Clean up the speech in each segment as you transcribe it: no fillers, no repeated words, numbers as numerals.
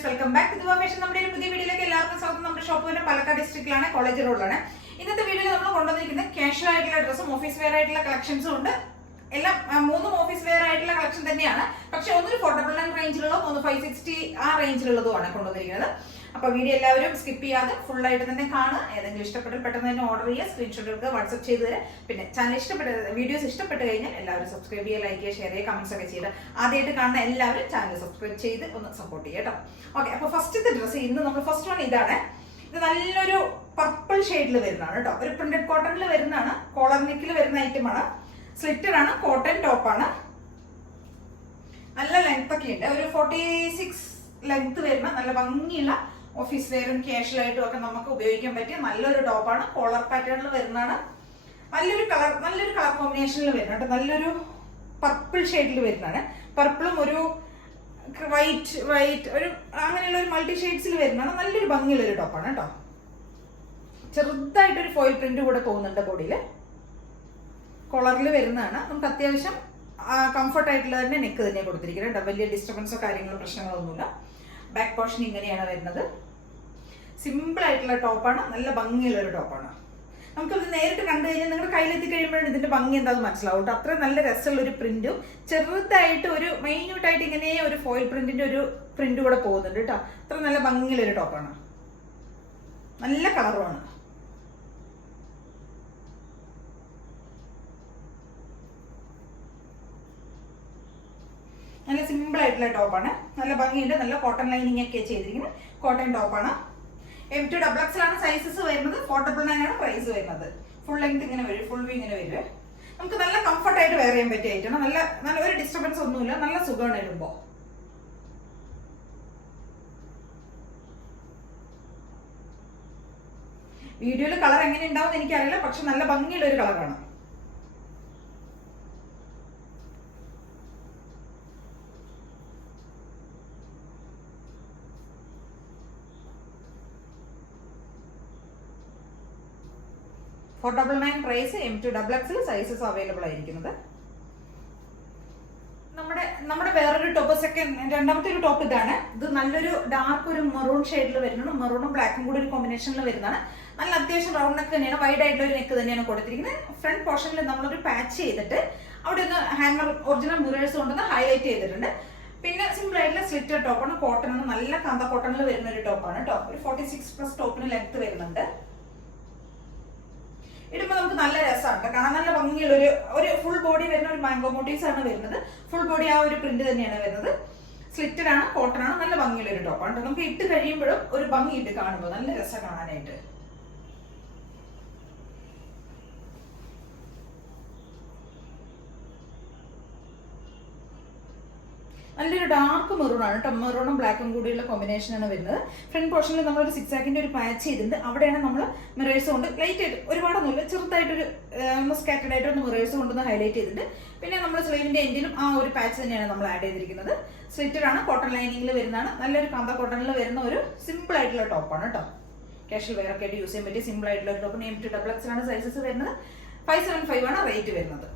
Viewers, welcome back to Dhua fashion. നമ്മുടെ ഒരു പുതിയ വീഡിയോയിലേക്ക് എല്ലാവർക്കും സ്വാഗതം. നമ്മുടെ ഷോപ്പ് തന്നെ പാലക്കാട് ഡിസ്ട്രിക്റ്റിലാണ്, കോളേജ് റോഡിലാണ്. ഇന്നത്തെ വീഡിയോയിൽ നമ്മൾ കൊണ്ടുവന്നിരിക്കുന്നത് കാഷ്വൽ ആയിട്ടുള്ള ഡ്രസ്സും ഓഫീസ് വെയർ ആയിട്ടുള്ള കളക്ഷൻസും ഉണ്ട്. എല്ലാം മൂന്നും ഓഫീസ് വെയർ ആയിട്ടുള്ള കളക്ഷൻ തന്നെയാണ്. പക്ഷെ ഒന്നൊരു 499 റേഞ്ചിലുള്ളതും ഒന്ന് 560 ആ റേഞ്ചിലുള്ളതുമാണ് കൊണ്ടുവന്നിരിക്കുന്നത്. അപ്പൊ വീഡിയോ എല്ലാവരും സ്കിപ്പ് ചെയ്യാതെ ഫുൾ ആയിട്ട് തന്നെ കാണുക. ഏതെങ്കിലും ഇഷ്ടപ്പെട്ടാൽ പെട്ടെന്ന് തന്നെ ഓർഡർ ചെയ്യുക, സ്ക്രീൻഷോട്ട് എടുക്കുക, വാട്സ്ആപ്പ് ചെയ്ത് തരാം. പിന്നെ ചാനൽ വീഡിയോസ് ഇഷ്ടപ്പെട്ട് കഴിഞ്ഞാൽ എല്ലാവരും സബ്സ്ക്രൈബ് ചെയ്യുക, ലൈക്ക് ചെയ്യുക, ഷെയർ ചെയ്യുക, കമന്റ്സ് ഒക്കെ ചെയ്ത് ആദ്യമായിട്ട് കാണുന്ന എല്ലാവരും ചാനൽ സബ്സ്ക്രൈബ് ചെയ്ത് ഒന്ന് സപ്പോർട്ട് ചെയ്യുക കേട്ടോ. ഓക്കെ, അപ്പൊ ഫസ്റ്റത്തെ ഡ്രസ്സ് ഇന്ന് നമ്മൾ ഫസ്റ്റ് വൺ ഇതാണ്. ഇത് നല്ലൊരു പർപ്പിൾ ഷെയ്ഡിൽ വരുന്നതാണ് കേട്ടോ. ഒരു പ്രിന്റഡ് കോട്ടണിൽ വരുന്നതാണ്, കോളർ നെക്കിൽ വരുന്ന ഐറ്റമാണ്. സ്ലിറ്റഡ് ആണ്, കോട്ടൺ ടോപ്പാണ്. നല്ല ലെങ്ത് ഒക്കെ ഉണ്ട്, ഒരു 46 ലെങ്ത് വരുന്ന നല്ല ഭംഗിയുള്ള ഓഫീസ് വെയറും കാഷ്വൽ ആയിട്ടും ഒക്കെ നമുക്ക് ഉപയോഗിക്കാൻ പറ്റിയ നല്ലൊരു ടോപ്പാണ്. കോളർ പാറ്റേണിൽ വരുന്നതാണ്. നല്ലൊരു കളർ കോമ്പിനേഷനിൽ വരുന്നുണ്ട്. നല്ലൊരു പർപ്പിൾ ഷെയ്ഡിൽ വരുന്നതാണ്. പർപ്പിളും ഒരു വൈറ്റ് ഒരു അങ്ങനെയുള്ള ഒരു മൾട്ടി ഷെയ്ഡ്സിൽ വരുന്നതാണ്. നല്ലൊരു ഭംഗിയുള്ള ഒരു ടോപ്പാണ് കേട്ടോ. ചെറുതായിട്ടൊരു ഫോയിൽ പ്രിന്റ് കൂടെ പോകുന്നുണ്ട് ബോഡിയിൽ. കോളറിൽ വരുന്നതാണ്. നമുക്ക് അത്യാവശ്യം കംഫർട്ട് ആയിട്ടുള്ള തന്നെ നെക്ക് തന്നെ കൊടുത്തിരിക്കുന്നത്. വലിയ ഡിസ്റ്റർബൻസോ കാര്യങ്ങളോ പ്രശ്നങ്ങളൊന്നുമില്ല. ബാക്ക് പോർഷൻ ഇങ്ങനെയാണ് വരുന്നത്. സിമ്പിൾ ആയിട്ടുള്ള ടോപ്പാണ്, നല്ല ഭംഗിയുള്ള ഒരു ടോപ്പാണ്. നമുക്കത് നേരിട്ട് കണ്ടു കഴിഞ്ഞാൽ നിങ്ങളുടെ കയ്യിലെത്തി കഴിയുമ്പോഴാണ് ഇതിന്റെ ഭംഗി എന്താണെന്ന് മനസ്സിലാവും കേട്ടോ. അത്ര നല്ല രസമുള്ള ഒരു പ്രിന്റും ചെറുതായിട്ട് ഒരു മൈന്യൂട്ടായിട്ട് ഇങ്ങനെ ഒരു ഫോയിൽ പ്രിന്റിന്റെ ഒരു പ്രിന്റ് കൂടെ പോകുന്നുണ്ട് കേട്ടോ. അത്ര നല്ല ഭംഗിയുള്ള ഒരു ടോപ്പാണ്. നല്ല കളറുമാണ്. നല്ല സിമ്പിൾ ആയിട്ടുള്ള ടോപ്പാണ്. നല്ല ഭംഗിയുണ്ട്. നല്ല കോട്ടൺ ലൈനിങ് ഒക്കെ ചെയ്തിരിക്കുന്നത് കോട്ടൺ ടോപ്പാണ്. M2XX ആണ് സൈസസ് വരുന്നത്. 499 ആണ് പ്രൈസ് വരുന്നത്. ഫുൾ ലെങ്ത് ഇങ്ങനെ വരും, ഫുൾ വി ഇങ്ങനെ വരും. നമുക്ക് നല്ല കംഫർട്ട് ആയിട്ട് വെയർ ചെയ്യാൻ പറ്റിയ ഐറ്റമാണ്. നല്ല ഒരു ഡിസ്റ്റർബൻസ് ഒന്നുമില്ല, നല്ല സുഖമാണ് ഇടുമ്പോൾ. വീഡിയോയിൽ കളർ എങ്ങനെ ഉണ്ടാവും എനിക്കറിയില്ല, പക്ഷെ നല്ല ഭംഗിയുള്ള ഒരു കളറാണ്. $499 പ്രൈസ്. M2XX സൈസസ് അവൈലബിൾ ആയിരിക്കുന്നത്. നമ്മുടെ വേറൊരു ടോപ്പ് രണ്ടാമത്തെ ഒരു ടോപ്പ് ഇതാണ്. ഇത് നല്ലൊരു ഡാർക്ക് ഒരു മെറൂൺ ഷെയ്ഡിൽ വരുന്നതാണ്. മെറൂണും ബ്ലാക്കും കൂടി ഒരു കോമ്പിനേഷനിൽ വരുന്നതാണ്. നല്ല അത്യാവശ്യം റൗണ്ട് നെക്ക് തന്നെയാണ്, വൈഡ് ആയിട്ടുള്ള ഒരു നെക്ക് തന്നെയാണ് കൊടുത്തിരിക്കുന്നത്. ഫ്രണ്ട് പോർഷനിൽ നമ്മളൊരു പാച്ച് ചെയ്തിട്ട് അവിടെ ഒന്ന് ഹാൻഡ് ഒറിജിനൽ മിറേഴ്സ് കൊണ്ടൊന്ന് ഹൈലൈറ്റ് ചെയ്തിട്ടുണ്ട്. പിന്നെ സിമ്പിൾ ആയിട്ടുള്ള സ്ലിറ്റഡ് ടോപ്പാണ്. കോട്ടൺ ആണ്, നല്ല കാന്ത കോട്ടണിൽ വരുന്ന ഒരു ടോപ്പാണ് കേട്ടോ. ഒരു 46+ ടോപ്പിന് ലെങ്ത് വരുന്നുണ്ട്. ഇടുമ്പോൾ നമുക്ക് നല്ല രസമാണ് കാണാൻ. നല്ല ഭംഗിയുള്ള ഒരു ഫുൾ ബോഡി വരുന്ന ഒരു മാംഗോ മോട്ടീവ്സ് ആണ് വരുന്നത്. ഫുൾ ബോഡി ആ ഒരു പ്രിന്റ് തന്നെയാണ് വരുന്നത്. സ്ലിറ്റഡ് ആണ്, കോട്ടൺ ആണ്, നല്ല ഭംഗിയുള്ള ഒരു ടോപ്പാണ്. നമുക്ക് ഇട്ട് കഴിയുമ്പോഴും ഒരു ഭംഗി ഇട്ട് കാണുമ്പോൾ നല്ല രസം കാണാനായിട്ട്. നല്ലൊരു ഡാർക്ക് മെറൂൺ ആണ് കേട്ടോ. മെറൂണും ബ്ലാക്കും കൂടിയുള്ള കോമ്പിനേഷൻ ആണ് വരുന്നത്. ഫ്രണ്ട് പോർഷനിൽ നമ്മളൊരു 6 ആക്കിന്റെ ഒരു പാച്ച് ചെയ്തിട്ടുണ്ട്. അവിടെയാണ് നമ്മൾ മിറേഴ്സ് കൊണ്ട് ലൈറ്റ് ആയിട്ട്, ഒരുപാടൊന്നുമില്ല, ചെറുതായിട്ടൊരു സ്കാറ്റഡ് ആയിട്ട് ഒന്ന് മിറേഴ്സ് കൊണ്ടൊന്ന് ഹൈലൈറ്റ് ചെയ്തിട്ടുണ്ട്. പിന്നെ നമ്മൾ സ്ലീവിന്റെ എൻഡിലും ആ ഒരു പാച്ച് തന്നെയാണ് നമ്മൾ ആഡ് ചെയ്തിരിക്കുന്നത്. സ്ലിറ്റഡ് ആണ്, കോട്ടൺ ലൈനിങ്ങിൽ വരുന്നതാണ്. നല്ലൊരു കാന്ത കോട്ടണിൽ വരുന്ന ഒരു സിമ്പിൾ ആയിട്ടുള്ള ടോപ്പാണ് കേട്ടോ. കാഷ്വൽ വെയർ ഒക്കെ ആയിട്ട് യൂസ് ചെയ്യാൻ പറ്റിയ സിമ്പിൾ ആയിട്ടുള്ള ഒരു ടോപ്പ്. M2XX ആണ് സൈസസ് വരുന്നത്. 575 ആണ് റേറ്റ് വരുന്നത്.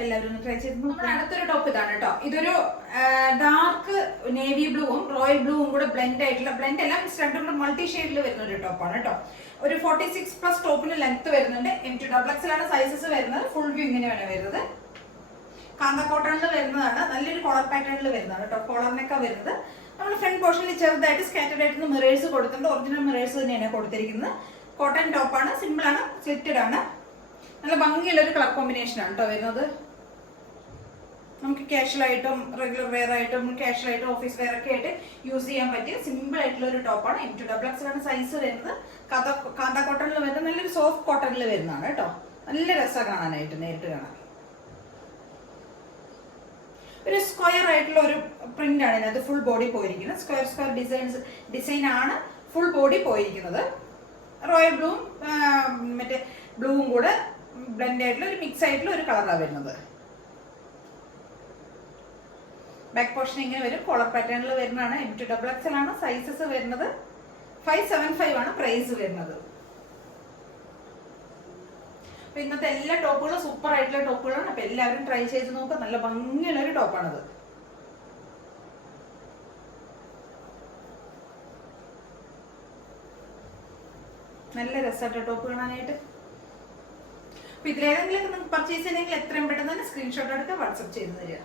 എല്ലാവരും ട്രൈ ചെയ്ത്. നമ്മുടെ അടുത്തൊരു ടോപ്പ് ഇതാണ് കേട്ടോ. ഇതൊരു ഡാർക്ക് നേവി ബ്ലൂവും റോയൽ ബ്ലൂവും കൂടെ ബ്ലെൻഡ് ആയിട്ടുള്ള, ബ്ലെൻഡ് എല്ലാം രണ്ടും കൂടെ മൾട്ടി ഷെയ്ഡിൽ വരുന്ന ഒരു ടോപ്പാണ് കേട്ടോ. ഒരു 46+ ടോപ്പിന് ലെങ്ത് വരുന്നുണ്ട്. M2XX ആണ് സൈസസ് വരുന്നത്. ഫുൾ വ്യൂ ഇങ്ങനെയാണ് വരുന്നത്. കാന്ത കോട്ടണിൽ വരുന്നതാണ്. നല്ലൊരു കോളർ പാറ്റേണിൽ വരുന്നതാണ് കേട്ടോ. കോളറിനൊക്കെ വരുന്നത്. നമ്മൾ ഫ്രണ്ട് പോർഷനിൽ ചെറുതായിട്ട് സ്കാറ്റഡ് ആയിട്ട് മിറേഴ്സ് കൊടുത്തിട്ടുണ്ട്. ഒറിജിനൽ മിറേഴ്സ് തന്നെയാണ് കൊടുത്തിരിക്കുന്നത്. കോട്ടൺ ടോപ്പാണ്, സിമ്പിൾ ആണ്, സ്ലിറ്റഡ് ആണ്. നല്ല ഭംഗിയുള്ള ഒരു കളർ കോമ്പിനേഷൻ ആണ് കേട്ടോ വരുന്നത്. നമുക്ക് കാഷ്വൽ ആയിട്ടും റെഗുലർ വെയർ ആയിട്ടും കാഷ്വൽ ആയിട്ടും ഓഫീസ് വെയർ ഒക്കെ ആയിട്ട് യൂസ് ചെയ്യാൻ പറ്റിയ സിമ്പിൾ ആയിട്ടുള്ള ഒരു ടോപ്പാണ്. M2XX ആണ് സൈസ് വരുന്നത്. കാന്ത കോട്ടണിൽ വരുന്നത്. നല്ലൊരു സോഫ്റ്റ് കോട്ടണിൽ വരുന്നതാണ് കേട്ടോ. നല്ല രസമാണ് കാണാനായിട്ട്, നേരിട്ട് കാണാൻ. ഒരു സ്ക്വയർ ആയിട്ടുള്ള ഒരു പ്രിന്റ് ആണ് ഇതിനകത്ത് ഫുൾ ബോഡി പോയിരിക്കുന്നത്. സ്ക്വയർ ഡിസൈൻ ആണ് ഫുൾ ബോഡി പോയിരിക്കുന്നത്. റോയൽ ബ്ലൂവും മറ്റേ ബ്ലൂവും കൂടെ ബ്ലെൻഡ് ആയിട്ടുള്ള ഒരു മിക്സ് ആയിട്ടുള്ള ഒരു കളറാണ് വരുന്നത്. ബാക്ക് പോർഷൻ ഇങ്ങനെ വരും. കോളർ പാറ്റേണിൽ വരുന്നതാണ്. M2XXL ആണ് സൈസസ് വരുന്നത്. 575 ആണ് പ്രൈസ് വരുന്നത്. അപ്പൊ ഇന്നത്തെ എല്ലാ ടോപ്പുകളും സൂപ്പർ ആയിട്ടുള്ള ടോപ്പുകളാണ്. അപ്പൊ എല്ലാവരും ട്രൈ ചെയ്ത് നോക്കുക. നല്ല ഭംഗിയുള്ള ഒരു ടോപ്പാണത്. നല്ല രസമായിട്ട് ടോപ്പ് കാണാനായിട്ട്. അപ്പൊ ഇതിലേതെങ്കിലും നിങ്ങൾക്ക് പർച്ചേസ് ചെയ്യണമെങ്കിൽ എത്രയും പെട്ടെന്ന് തന്നെ സ്ക്രീൻഷോട്ട് എടുക്കുക, വാട്സപ്പ് ചെയ്ത് തരിക.